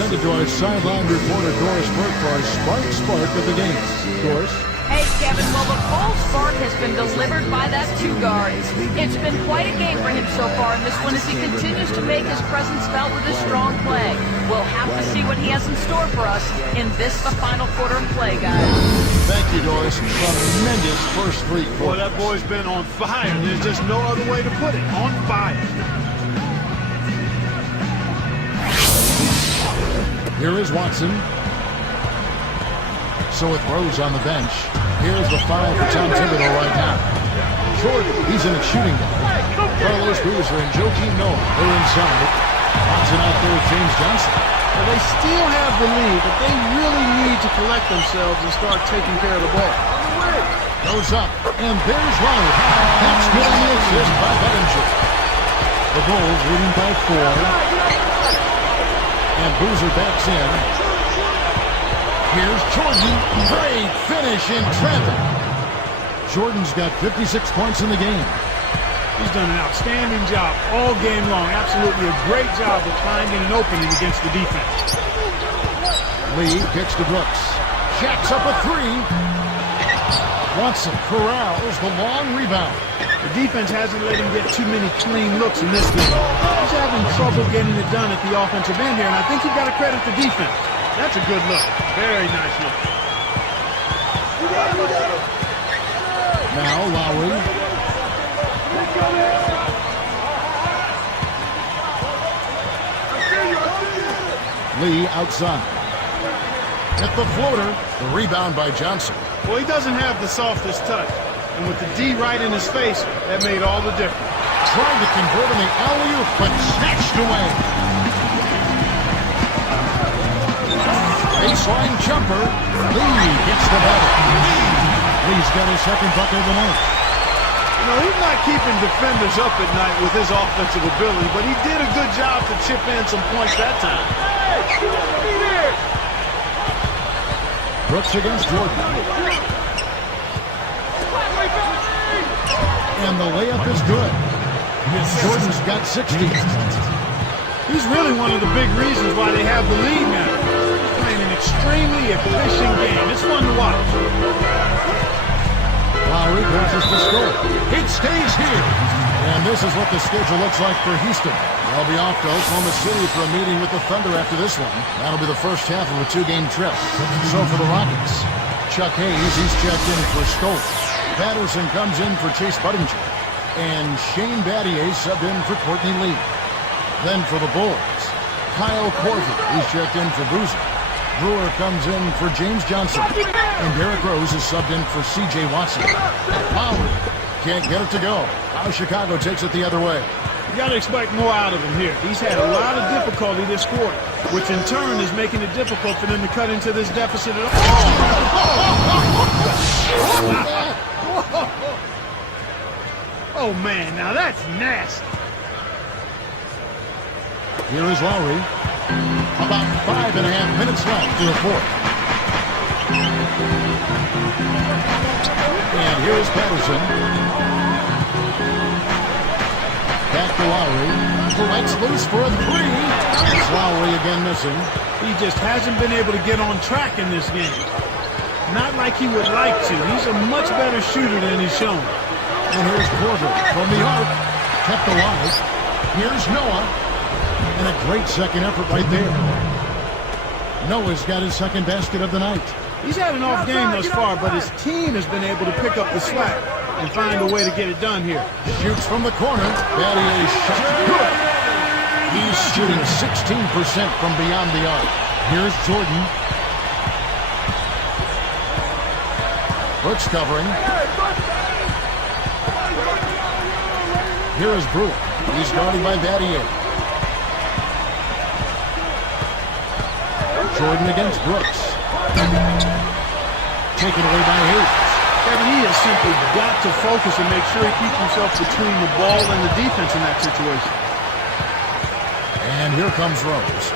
send it to our sideline reporter, Doris Burke, for our spark of the game. Doris? Hey, Kevin, well, the full spark has been delivered by that two-guard. It's been quite a game for him so far in this one as he continues to make his presence felt with his strong play. We'll have to see what he has in store for us in this, the final quarter of play, guys. Thank you, Doris. Tremendous first 3 quarters. Boy, that boy's been on fire. There's just no other way to put it. On fire. Here is Watson. So with Rose on the bench, here's the foul for Tom Thibodeau right now. Jordan, he's in a shooting guard. Carlos Boozer and Joakim Noah, they're inside. Watson out there with James Johnson. Well, they still have the lead, but they really need to collect themselves and start taking care of the ball. Goes up, and there's Ronald. That's good on the assist by Budinger. The Bulls leading by 4. And Boozer backs in. Here's Jordan. Great finish in traffic. Jordan's got 56 points in the game. He's done an outstanding job all game long. Absolutely a great job of finding an opening against the defense. Lee kicks to Brooks. Jacks up a 3. Watson corrals the long rebound. The defense hasn't let him get too many clean looks in this game. He's having trouble getting it done at the offensive end here, and I think you've got to credit the defense. That's a good look. Very nice look. Now Lowry. Lee outside. Hit the floater. The rebound by Johnson. Well, he doesn't have the softest touch. And with the D right in his face, that made all the difference. Trying to convert on the alley-oop, but snatched away. Baseline jumper. Lee gets the bucket. Lee's got his second bucket of the night. You know, he's not keeping defenders up at night with his offensive ability, but he did a good job to chip in some points that time. Hey, be there. Brooks against Jordan. And the layup is good. Jordan's got 60. He's really one of the big reasons why they have the lead now. Playing an extremely efficient game. It's fun to watch. Lowry passes the score. It stays here. And this is what the schedule looks like for Houston. They'll be off to Oklahoma City for a meeting with the Thunder after this one. That'll be the first half of a 2-game trip. So for the Rockets, Chuck Hayes, he's checked in for Stoltz. Patterson comes in for Chase Budinger. And Shane Battier subbed in for Courtney Lee. Then for the Bulls, Kyle Korver, he's checked in for Boozer. Brewer comes in for James Johnson. And Derrick Rose is subbed in for C.J. Watson. Lowry can't get it to go. Now Chicago takes it the other way. You got to expect more out of him here. He's had a lot of difficulty this quarter, which in turn is making it difficult for them to cut into this deficit at all. Oh, man, now that's nasty. Here is Lowry. About 5.5 minutes left in the fourth. And here is Patterson. Back to Lowry. Let's loose for a 3. It's Lowry again missing. He just hasn't been able to get on track in this game. Not like he would like to. He's a much better shooter than he's shown. And here's Korver from the arc. Kept alive. Here's Noah. And a great second effort right there. Noah's got his second basket of the night. He's had an off game thus far, but his team has been able to pick up the slack and find a way to get it done here. Shoots from the corner. Battier's shot good. He's shooting 16% from beyond the arc. Here's Jordan. Brooks covering. Here is Brewer. He's guarded by Battier. Jordan against Brooks. Taken away by Hayes. Kevin, he has simply got to focus and make sure he keeps himself between the ball and the defense in that situation. And here comes Rose.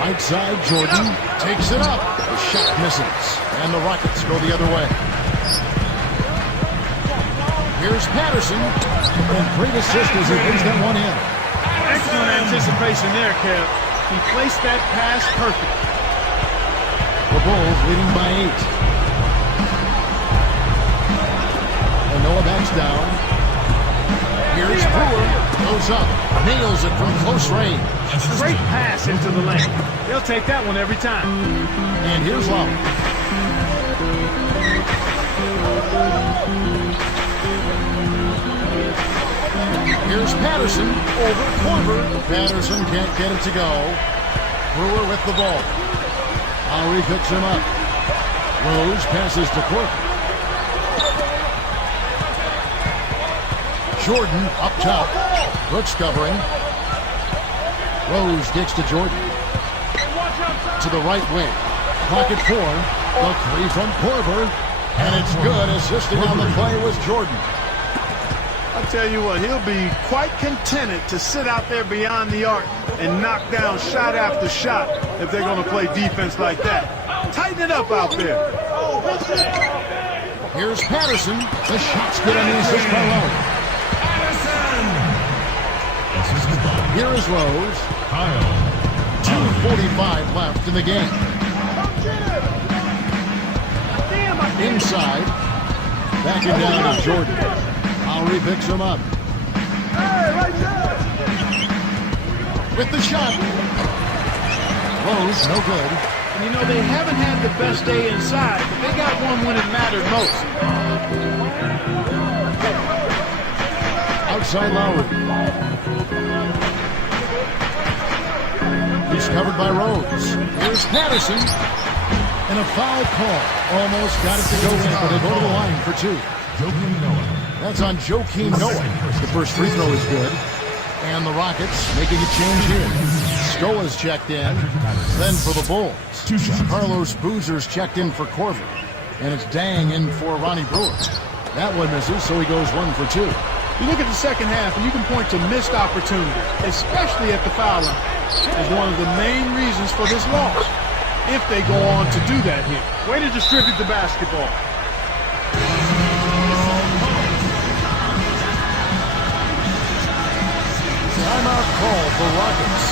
Right side, Jordan takes it up. The shot misses. And the Rockets go the other way. Here's Patterson. And great assist as he brings that one in. Excellent anticipation there, Kev. He placed that pass perfect. The Bulls leading by 8. And Noah backs down. Here's Brewer. Goes up. Nails it from close range. Great pass into the lane. They'll take that one every time. And here's Lowry. Here's Patterson over Korver. Patterson can't get it to go. Brewer with the ball. Lowry picks him up. Rose passes to Korver. Jordan up top. Brooks covering. Rose gets to Jordan. To the right wing. Pocket 4. The 3 from Korver. And it's good. Assisting on the play was Jordan. I'll tell you what, he'll be quite contented to sit out there beyond the arc and knock down shot after shot if they're going to play defense like that. Tighten it up out there. Here's Patterson. The shot's good on the assist by Lowry. Here is Rose. 2:45 left in the game. Inside. Backing down to Jordan. Lowry picks him up. With the shot. Rose, no good. And you know, they haven't had the best day inside, but they got one when it mattered most. Outside Lowry. He's covered by Rose. Here's Patterson. And a foul call. Almost got it to go in, but they go to the line for 2. That's on Joakim Noah. The first free throw is good. And the Rockets making a change here. Scoa's checked in. Then for the Bulls. Carlos Boozer's checked in for Korver. And it's Dang in for Ronnie Brewer. That one misses, so he goes 1 for 2. You look at the second half, and you can point to missed opportunity, especially at the foul line, as one of the main reasons for this loss, if they go on to do that here. Way to distribute the basketball. Timeout call for Rockets.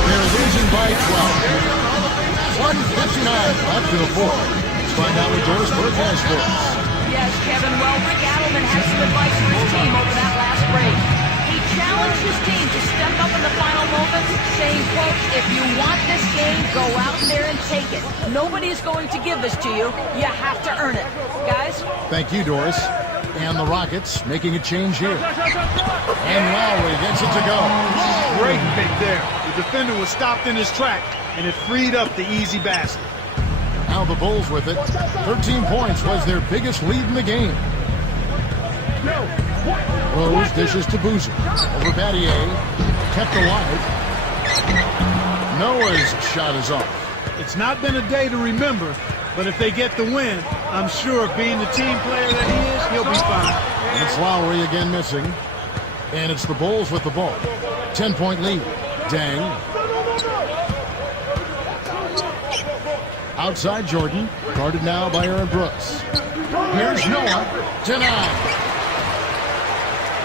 They're losing by 12. 1:59 left in the fourth. Let's find out what Doris Burke has for us. Yes, Kevin. Well, Rick Adelman has some advice for his team over that last break. He challenged his team to step up in the final moments, saying, quote, if you want this game, go out there and take it. Nobody's going to give this to you. You have to earn it. Guys? Thank you, Doris. And the Rockets making a change here. And Lowry gets it to go. Great pick there. The defender was stopped in his track, and it freed up the easy basket. Now the Bulls with it. 13 points was their biggest lead in the game. Rose dishes to Boozer. Over Battier. Kept alive. Noah's shot is off. It's not been a day to remember, but if they get the win, I'm sure being the team player that he is, he'll be fine. And it's Lowry again missing. And it's the Bulls with the ball. 10-point lead. Dang. Outside Jordan. Guarded now by Aaron Brooks. Here's Noah. Denied.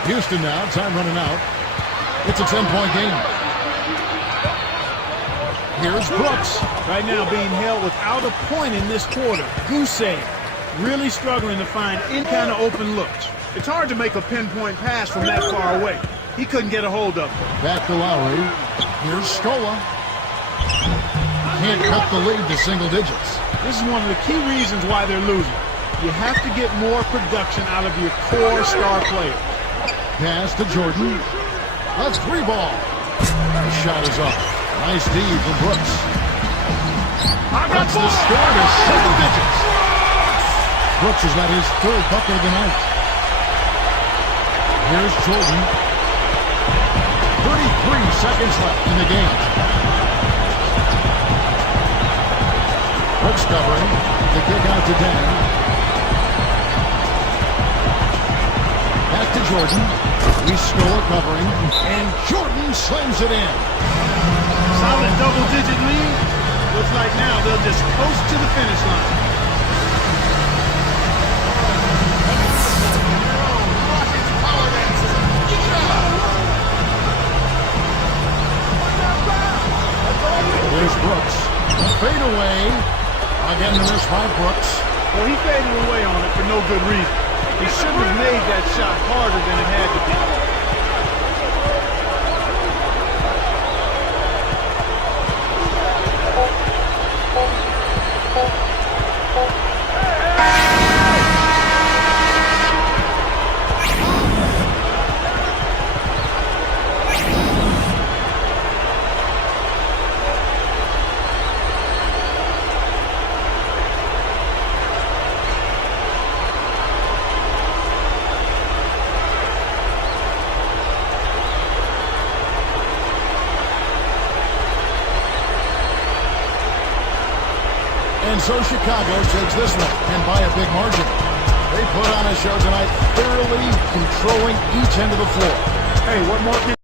Houston now. Time running out. It's a 10-point game. Here's Brooks. Right now being held without a point in this quarter. Goose egg. Really struggling to find any kind of open looks. It's hard to make a pinpoint pass from that far away. He couldn't get a hold of it. Back to Lowry. Here's Scola. Can't cut the lead to single digits. This is one of the key reasons why they're losing. You have to get more production out of your core star players. Pass to Jordan. A 3-ball. The shot is off. Nice D from Brooks. That's the score to single digits. Brooks has got his 3rd bucket of the night. Here's Jordan. 33 seconds left in the game. Brooks covering. The kick out to Dan. Back to Jordan. We score covering. And Jordan slams it in. Solid double-digit lead. Looks like now they'll just coast to the finish line. Brooks. A fadeaway. Again, the miss by Brooks. Well, he faded away on it for no good reason. He shouldn't have made that shot harder than it had to be. And so Chicago takes this one, and by a big margin. They put on a show tonight, thoroughly controlling each end of the floor. Hey, what more can